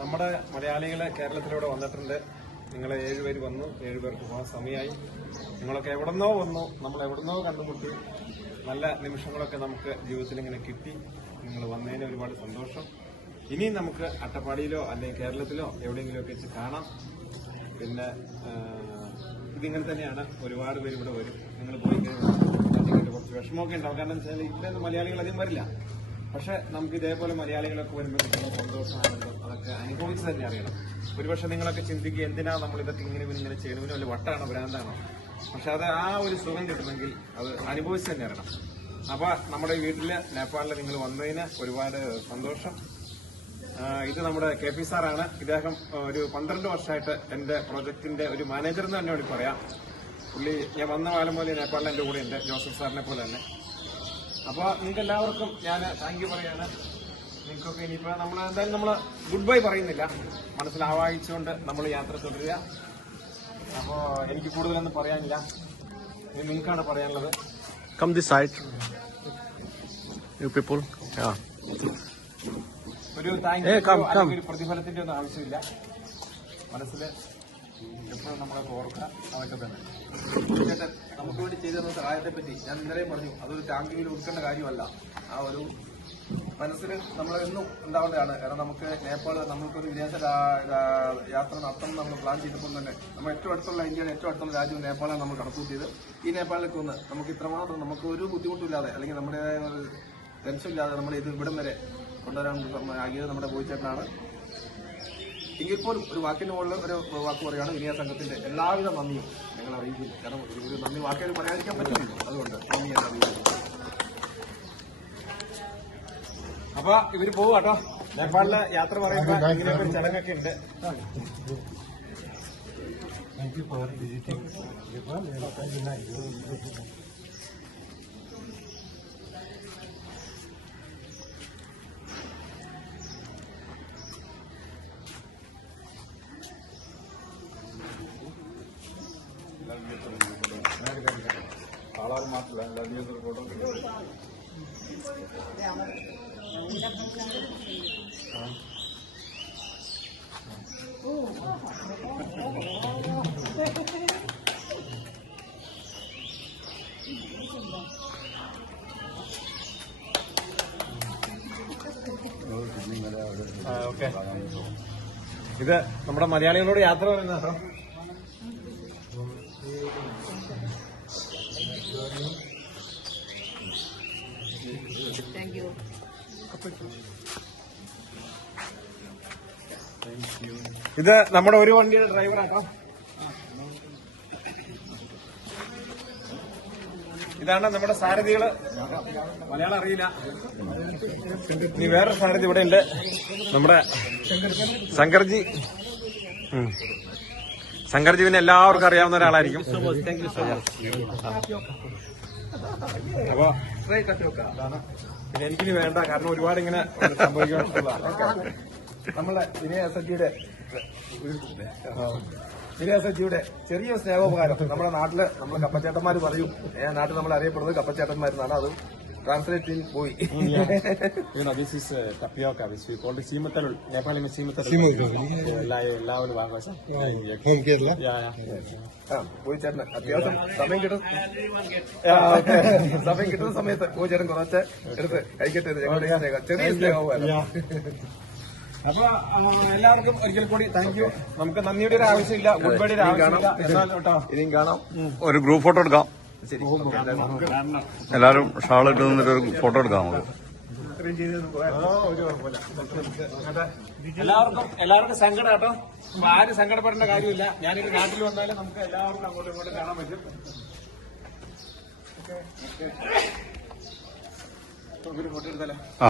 നമ്മുടെ മലയാളികളെ കേരളത്തിലൂടെ വന്നിട്ടുണ്ട്. നിങ്ങൾ ഏഴുപേര് വന്നു ഏഴുപേർക്ക് പോകാൻ സമയമായി നിങ്ങളൊക്കെ എവിടുന്നോ വന്നു നമ്മൾ എവിടുന്നോ കണ്ടുമുട്ടി. നല്ല നിമിഷങ്ങളൊക്കെ നമുക്ക് ജീവിതത്തിൽ ഇങ്ങനെ കിട്ടി. നിങ്ങൾ വന്നതിന് ഒരുപാട് സന്തോഷം. ഇനിയും നമുക്ക് അട്ടപ്പാടിയിലോ അല്ലെങ്കിൽ കേരളത്തിലോ എവിടെയെങ്കിലുമൊക്കെ വെച്ച് കാണാം. പിന്നെ ഇതിങ്ങനെ തന്നെയാണ്. ഒരുപാട് പേര് ഇവിടെ വരും. നിങ്ങൾ പോയി കഴിഞ്ഞാൽ കുറച്ച് വിഷമമൊക്കെ ഉണ്ടാവും. കാരണം വെച്ചാൽ ഇവിടെ മലയാളികൾ അധികം വരില്ല. പക്ഷെ നമുക്ക് ഇതേപോലെ മലയാളികളൊക്കെ വരുമ്പോൾ കിട്ടുന്ന സന്തോഷമാണല്ലോ അതൊക്കെ അനുഭവിച്ച് തന്നെ അറിയണം. ഒരുപക്ഷെ നിങ്ങളൊക്കെ ചിന്തിക്കുക എന്തിനാ നമ്മൾ ഇതൊക്കെ ഇങ്ങനെ ഇങ്ങനെ ചെയ്യുന്നത്? വല്ല വട്ടാണോ ഭ്രാന്താണോ? പക്ഷെ അത് ആ ഒരു സുഖം കിട്ടണമെങ്കിൽ അത് അനുഭവിച്ച് തന്നെ അറിയണം. അപ്പൊ നമ്മുടെ വീട്ടിൽ നേപ്പാളിൽ നിങ്ങൾ വന്നതിന് ഒരുപാട് സന്തോഷം. ഇത് നമ്മുടെ കെ പി സാറാണ്. ഇദ്ദേഹം ഒരു പന്ത്രണ്ട് വർഷമായിട്ട് എന്റെ പ്രോജക്റ്റിന്റെ ഒരു മാനേജർ എന്ന് തന്നെ വേണ്ടി പറയാം. പുള്ളി ഞാൻ വന്ന കാലം പോലെ നേപ്പാളിൽ എന്റെ കൂടെ ഉണ്ട് ജോസഫ് സാറിനെ പോലെ തന്നെ. അപ്പൊ നിങ്ങൾക്ക് എല്ലാവർക്കും ഞാൻ താങ്ക് യു പറയാണ്. നിങ്ങൾക്കൊക്കെ ഇനിയിപ്പോ നമ്മൾ എന്തായാലും നമ്മൾ ഗുഡ് ബൈ പറയുന്നില്ല. മനസ്സിലാവായിച്ചുകൊണ്ട് നമ്മൾ യാത്ര തുടരുക. അപ്പോ എനിക്ക് കൂടുതലൊന്നും പറയാനില്ല. നിങ്ങൾക്കാണ് പറയാനുള്ളത്. Come this side you people. ഒരു താങ്ക് പ്രതിഫലത്തിന്റെ ഒന്നും ആവശ്യമില്ല. മനസ്സിൽ എപ്പോഴും നമ്മളെ ഓർക്കുക അതൊക്കെ തന്നെ. ചേട്ടൻ നമുക്ക് വേണ്ടി ചെയ്തു തന്ന സഹായത്തെ പറ്റി ഞാൻ ഇന്നലെയും പറഞ്ഞു അതൊരു ടാങ്കിൽ ഒതുക്കേണ്ട കാര്യമല്ല. ആ ഒരു മനസ്സിൽ നമ്മൾ എന്നും ഉണ്ടാവേണ്ടതാണ് കാരണം നമുക്ക് നേപ്പാൾ നമ്മൾക്കൊരു വിദേശ യാത്ര നടത്തണം നമ്മൾ പ്ലാൻ ചെയ്തപ്പോൾ തന്നെ നമ്മൾ ഏറ്റവും അടുത്തുള്ള ഇന്ത്യയുടെ ഏറ്റവും അടുത്തുള്ള രാജ്യം നേപ്പാളാണ് നമ്മൾ കണക്കൂട്ടിയത്. ഈ നേപ്പാളിലേക്ക് വന്ന് നമുക്ക് ഇത്രമാത്രം നമുക്ക് ഒരു ബുദ്ധിമുട്ടില്ലാതെ അല്ലെങ്കിൽ നമ്മുടേതായ ഒരു ടെൻഷൻ ഇല്ലാതെ നമ്മൾ ഇത് ഇവിടം വരെ കൊണ്ടുവരാൻ ആകിയത് നമ്മുടെ ബോയിച്ചേട്ടനാണ് എങ്കിൽ പോലും ഒരു വാക്കിന് മുകളിൽ ഒരു വാക്ക് പറയുകയാണ് വിനയ സംഘത്തിന്റെ എല്ലാവിധ നന്ദിയും. ഞങ്ങൾ അറിയിക്കുന്നു കാരണം ഒരു നന്ദി വാക്കിൽ പറയാതിരിക്കാൻ പറ്റില്ലല്ലോ അതുകൊണ്ട് നന്ദി ഞാൻ അറിയിക്കുന്നു. അപ്പൊ ഇവർ പോവാട്ടോ നേപ്പാളിലെ യാത്ര പറയുമ്പോൾ ഇങ്ങനെയൊക്കെ ചടങ്ങൊക്കെ ഉണ്ട്. ഓക്കെ. ഇത് നമ്മുടെ മലയാളികളോട് യാത്ര പറയുന്ന കേട്ടോ ഇത് നമ്മുടെ ഒരു വണ്ടിയുടെ ഡ്രൈവറാട്ടോ ഇതാണ് നമ്മുടെ സാരഥികൾ. മലയാളം അറിയില്ല. ഇനി വേറെ സാരഥി ഇവിടെ ഉണ്ട്. നമ്മുടെ ശങ്കർജി. ശങ്കർജി പിന്നെ എല്ലാവർക്കും അറിയാവുന്ന ഒരാളായിരിക്കും. എനിക്കിനി വേണ്ട കാരണം ഒരുപാട് ഇങ്ങനെ നമ്മളെ വിനയ സജിയുടെ വിനയ സജിയുടെ ചെറിയ സ്നേഹോപകാരം. നമ്മുടെ നാട്ടിൽ നമ്മൾ കപ്പച്ചേട്ടന്മാർ പറയും നാട്ടിൽ നമ്മൾ അറിയപ്പെടുന്നത് കപ്പച്ചേട്ടന്മാരെന്നാണ്. അത് ട്രാൻസ്ലേറ്റ് പോയി. എല്ലാ അത്യാവശ്യം സമയം കിട്ടും കിട്ടുന്ന സമയത്ത് പോയി ചേട്ടൻ കുറച്ച് എടുത്ത് കഴിക്കട്ടെ ഞങ്ങളുടെ ചെറിയ അപ്പൊ എല്ലാവർക്കും ഒരിക്കൽ കൂടി താങ്ക് യു നമുക്ക് നന്ദിയുടെ ഒരു ആവശ്യമില്ല ഗുഡ് ബൈഡിയുടെ ആവശ്യമില്ല. എന്നാൽ കേട്ടോ. ഇനിയും കാണാം. ഒരു ഗ്രൂപ്പ് ഫോട്ടോ എടുക്കാം. എല്ലാവരും. എല്ലാവരും ഷാൾ ഇട്ട് നിന്നിട്ട് ഒരു ഫോട്ടോ എടുക്കാം നമുക്ക്. എല്ലാവർക്കും എല്ലാവർക്കും സങ്കടം കേട്ടോ. ആരും സങ്കടപ്പെടേണ്ട കാര്യമില്ല. ഞാനൊരു നാട്ടിൽ വന്നാലും നമുക്ക് എല്ലാവർക്കും അങ്ങോട്ടും ഇങ്ങോട്ടും കാണാൻ പറ്റും. ഫോട്ടോ എടുത്താലോ?